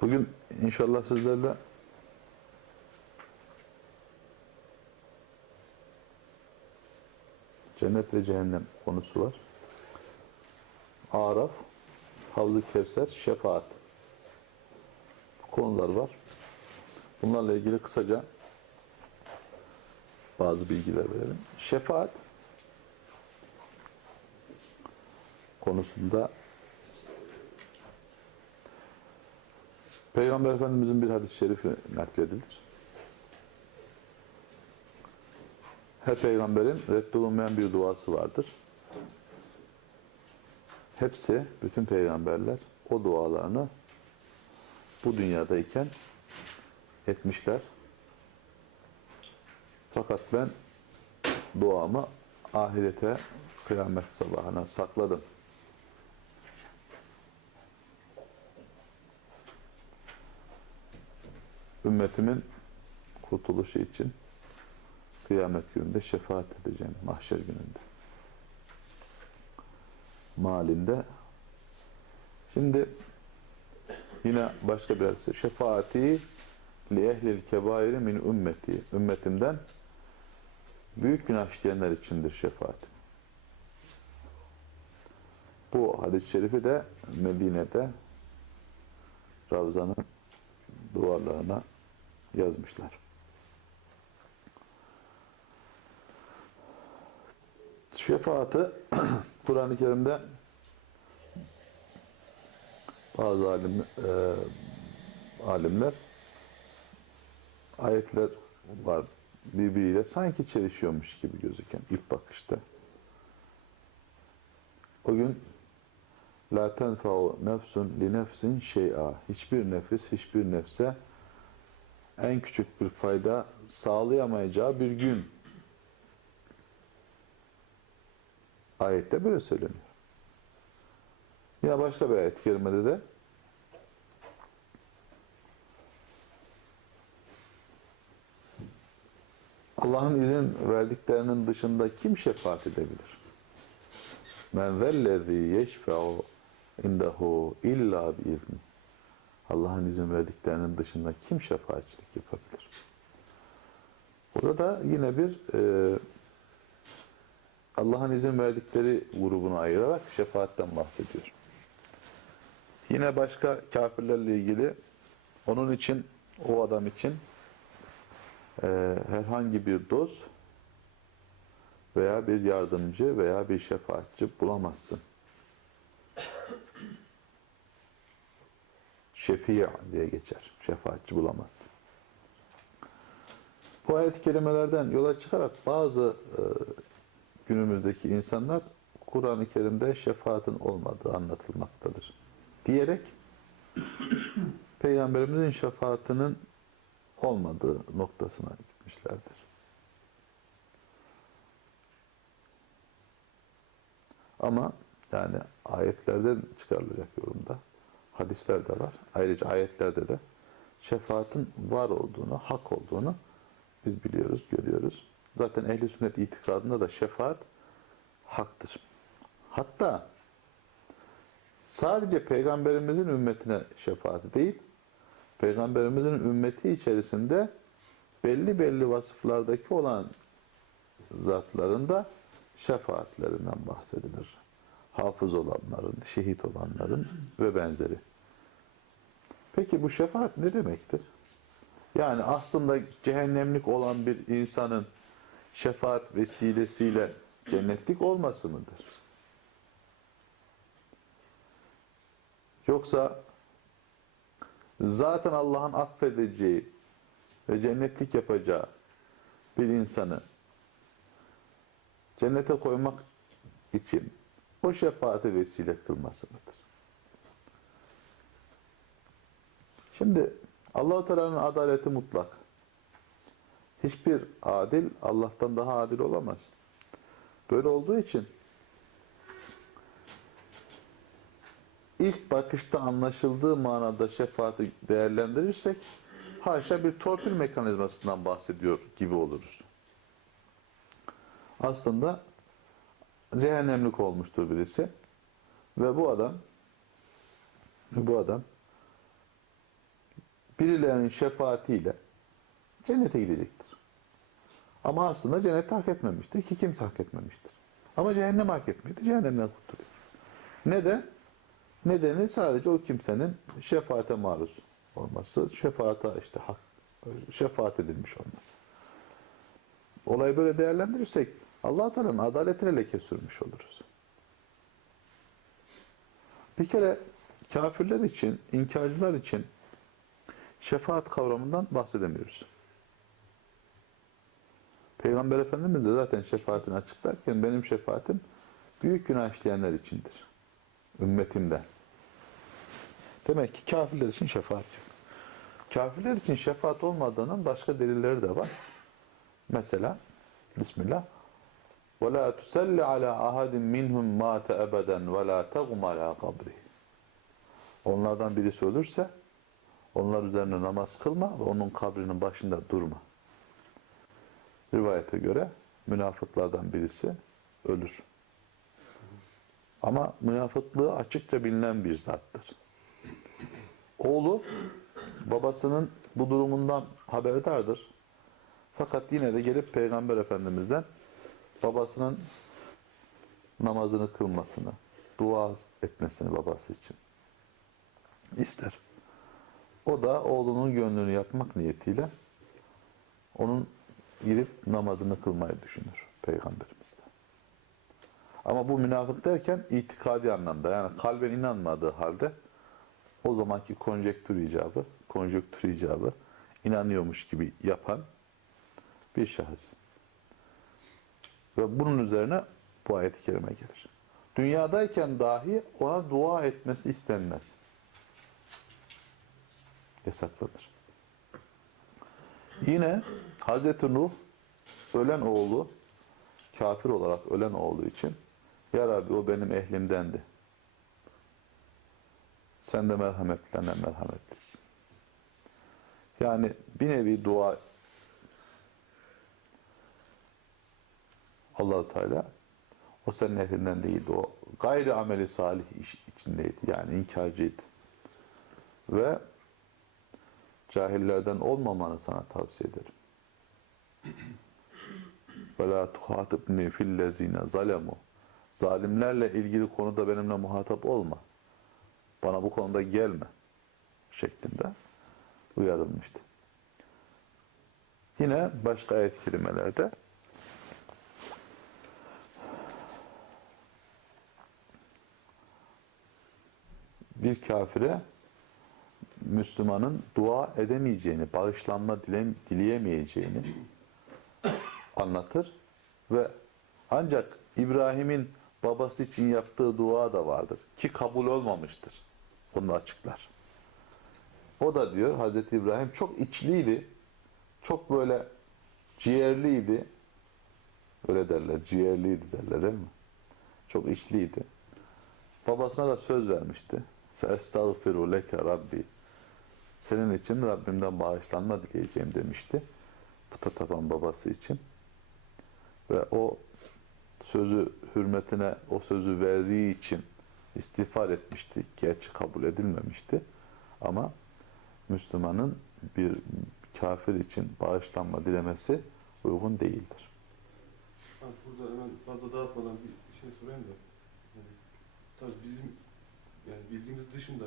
Bugün inşallah sizlerle cennet ve cehennem konusu var. Araf, Havz-ı Kevser, şefaat konular var. Bunlarla ilgili kısaca bazı bilgiler verelim. Şefaat konusunda Peygamber Efendimizin bir hadis-i şerifi nakledilir. Her peygamberin reddolunmayan bir duası vardır. Hepsi, bütün peygamberler o dualarını bu dünyadayken etmişler. Fakat ben duamı ahirete, kıyamet sabahına sakladım. Ümmetimin kurtuluşu için kıyamet gününde şefaat edeceğim mahşer gününde. Malinde. Şimdi yine başka bir. Şefaati li ehlil kebairi min ümmeti. Ümmetimden büyük günah işleyenler içindir şefaat. Bu hadis-i şerifi de Medine'de Ravza'nın duvarlarına yazmışlar. Şefaatı Kur'an-ı Kerim'de bazı alim, e, alimler ayetler var birbiriyle sanki çelişiyormuş gibi gözüken ilk bakışta. O gün La tenfa'u nefsun li nefsin şey'a. Hiçbir nefis hiçbir nefse en küçük bir fayda sağlayamayacağı bir gün. Ayette böyle söyleniyor. Yine başka bir ayet-i kerimede de Allah'ın izin verdiklerinin dışında kim şefaat edebilir? Men zellezî yeşfe'u indehu illa biizni. Allah'ın izin verdiklerinin dışında kim şefaatçilik yapabilir? Burada da yine bir e, Allah'ın izin verdikleri grubunu ayırarak şefaatten bahsediyor. Yine başka kafirlerle ilgili onun için, o adam için e, herhangi bir dost veya bir yardımcı veya bir şefaatçi bulamazsın. Şefii diye geçer. Şefaatçi bulamazsın. Bu ayet-i kerimelerden yola çıkarak bazı e, günümüzdeki insanlar Kur'an-ı Kerim'de şefaatin olmadığı anlatılmaktadır. Diyerek Peygamberimizin şefaatinin olmadığı noktasına gitmişlerdir. Ama yani ayetlerden çıkarılacak yorumda hadisler de var. Ayrıca ayetlerde de şefaatin var olduğunu, hak olduğunu biz biliyoruz, görüyoruz. Zaten ehli sünnet itikadında da şefaat haktır. Hatta sadece peygamberimizin ümmetine şefaati değil, peygamberimizin ümmeti içerisinde belli belli vasıflardaki olan zatların da şefaatlerinden bahsedilir. Hafız olanların, şehit olanların ve benzeri. Peki bu şefaat ne demektir? Yani aslında cehennemlik olan bir insanın şefaat vesilesiyle cennetlik olması mıdır? Yoksa zaten Allah'ın affedeceği ve cennetlik yapacağı bir insanı cennete koymak için o şefaate vesile kılması mıdır? Şimdi Allah-u Teala'nın adaleti mutlak. Hiçbir adil Allah'tan daha adil olamaz. Böyle olduğu için ilk bakışta anlaşıldığı manada şefaati değerlendirirsek haşa bir torpil mekanizmasından bahsediyor gibi oluruz. Aslında cehennemlik olmuştur birisi ve bu adam bu adam birilerinin şefaatiyle cennete gidecektir. Ama aslında cenneti hak etmemiştir ki kimse hak etmemiştir. Ama cehennem hak etmiştir. Cehennemden kurtuluyor. Neden? Nedeni sadece o kimsenin şefaate maruz olması, şefaata işte hak, şefaat edilmiş olması. Olayı böyle değerlendirirsek allah Teala'nın adaletine leke sürmüş oluruz. Bir kere kafirler için, inkarcılar için şefaat kavramından bahsedemiyoruz. Peygamber Efendimiz de zaten şefaatini açıklarken benim şefaatim büyük günah işleyenler içindir. Ümmetimden. Demek ki kafirler için şefaat yok. Kafirler için şefaat olmadığının başka delilleri de var. Mesela Bismillah وَلَا تُسَلِّ عَلَى أَحَدٍ مِّنْهُمْ مَاتَ أَبَدًا وَلَا تَغُمَ عَلَى قَبْرِهِ Onlardan birisi ölürse onlar üzerine namaz kılma ve onun kabrinin başında durma. Rivayete göre münafıklardan birisi ölür. Ama münafıklığı açıkça bilinen bir zattır. Oğlu babasının bu durumundan haberdardır. Fakat yine de gelip Peygamber Efendimiz'den babasının namazını kılmasını, dua etmesini babası için ister. O da oğlunun gönlünü yapmak niyetiyle onun girip namazını kılmayı düşünür Peygamberimiz de. Ama bu münafık derken itikadi anlamda yani kalben inanmadığı halde o zamanki konjektür icabı, konjektür icabı inanıyormuş gibi yapan bir şahıs. Ve bunun üzerine bu ayet-i kerime gelir. Dünyadayken dahi ona dua etmesi istenmez. Yasaklanır. Yine Hazreti Nuh ölen oğlu kafir olarak ölen oğlu için Ya Rabbi o benim ehlimdendi. Sen de merhametlene merhametlisin. Yani bir nevi dua Allahu Teala o senin ehlinden değildi. O gayri ameli salih iş içindeydi. Yani inkarcıydı. Ve cahillerden olmamanı sana tavsiye ederim. Ve la tuhatibni fillezine zalemu. Zalimlerle ilgili konuda benimle muhatap olma. Bana bu konuda gelme. Şeklinde uyarılmıştı. Yine başka ayet kelimelerde bir kafire Müslümanın dua edemeyeceğini, bağışlanma dile, dileyemeyeceğini anlatır ve ancak İbrahim'in babası için yaptığı dua da vardır ki kabul olmamıştır. Onu açıklar. O da diyor Hazreti İbrahim çok içliydi. Çok böyle ciğerliydi. Öyle derler. Ciğerliydi derler değil mi? Çok içliydi. Babasına da söz vermişti. Estağfiru leke Rabbi. Senin için Rabbimden bağışlanma dileyeceğim demişti. Puta tapan babası için. Ve o sözü hürmetine o sözü verdiği için istiğfar etmişti. Gerçi kabul edilmemişti. Ama Müslümanın bir kafir için bağışlanma dilemesi uygun değildir. Abi burada hemen fazla dağıtmadan bir şey sorayım da. Yani, tabii bizim yani bildiğimiz dışında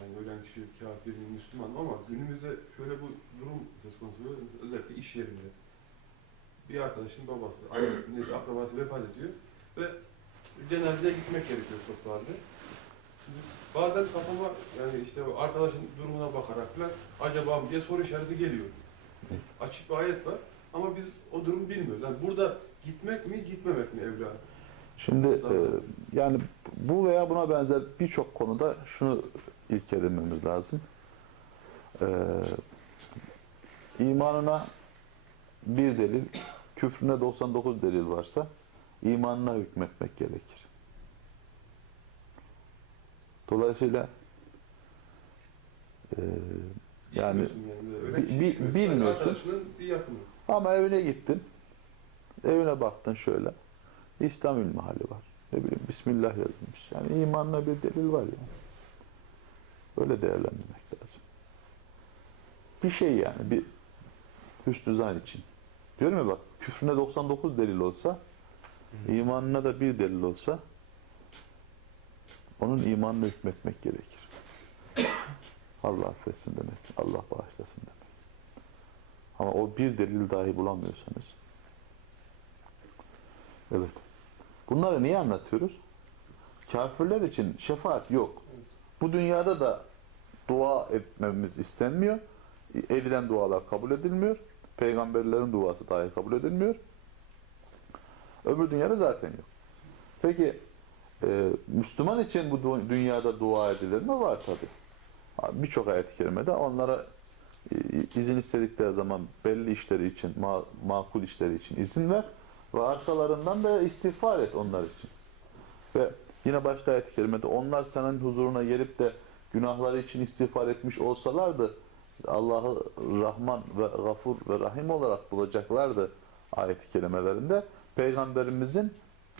yani ölen kişi kafir mi, Müslüman mı ama günümüzde şöyle bu durum söz konusu özellikle iş yerinde. Bir arkadaşın babası, annesi, akrabası vefat ediyor ve cenazeye gitmek gerekiyor toplu halde. Şimdi bazen kafama yani işte arkadaşın durumuna bakarak falan acaba mı diye soru işareti geliyor. Açık bir ayet var ama biz o durumu bilmiyoruz. Yani burada gitmek mi gitmemek mi evla? Şimdi e, yani bu veya buna benzer birçok konuda şunu ilk edinmemiz lazım. E, imanına bir delil, küfrüne 99 delil varsa imanına hükmetmek gerekir. Dolayısıyla e, yani bi- şey bi- bilmiyorsun. ama evine gittin, evine baktın şöyle, İslam ilmihali var. Ne bileyim Bismillah yazılmış. Yani imanına bir delil var yani. Öyle değerlendirmek lazım. bir şey yani bir hüsnü zan için. Diyorum ya bak küfrüne 99 delil olsa imanına da bir delil olsa onun imanına hükmetmek gerekir. Allah affetsin demek. Allah bağışlasın demek. Ama o bir delil dahi bulamıyorsanız evet. Bunları niye anlatıyoruz? Kafirler için şefaat yok. Bu dünyada da dua etmemiz istenmiyor. Edilen dualar kabul edilmiyor. Peygamberlerin duası dahi kabul edilmiyor. Öbür dünyada zaten yok. Peki e, Müslüman için bu dünyada dua edilir mi? Var tabi. Birçok ayet-i kerimede onlara e, izin istedikleri zaman belli işleri için, ma- makul işleri için izin ver ve arkalarından da istiğfar et onlar için. Ve yine başka ayet-i kerimede onlar senin huzuruna gelip de günahları için istiğfar etmiş olsalardı Allah'ı Rahman ve Gafur ve Rahim olarak bulacaklardı ayet-i kerimelerinde. Peygamberimizin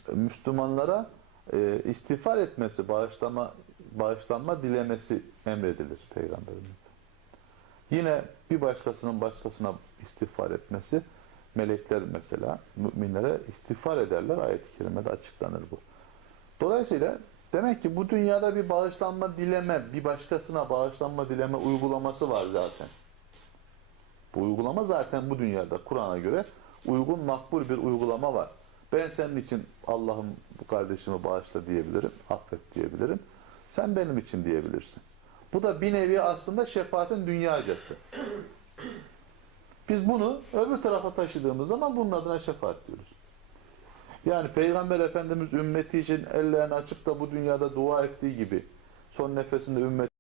e, Müslümanlara e, istiğfar etmesi, bağışlama, bağışlanma dilemesi emredilir Peygamberimizden. Yine bir başkasının başkasına istiğfar etmesi, melekler mesela müminlere istiğfar ederler. Ayet-i kerimede açıklanır bu. Dolayısıyla demek ki bu dünyada bir bağışlanma dileme, bir başkasına bağışlanma dileme uygulaması var zaten. Bu uygulama zaten bu dünyada Kur'an'a göre uygun, makbul bir uygulama var. Ben senin için Allah'ım bu kardeşimi bağışla diyebilirim, affet diyebilirim. Sen benim için diyebilirsin. Bu da bir nevi aslında şefaatin dünyacası. Biz bunu öbür tarafa taşıdığımız zaman bunun adına şefaat diyoruz. Yani Peygamber Efendimiz ümmeti için ellerini açıp da bu dünyada dua ettiği gibi son nefesinde ümmet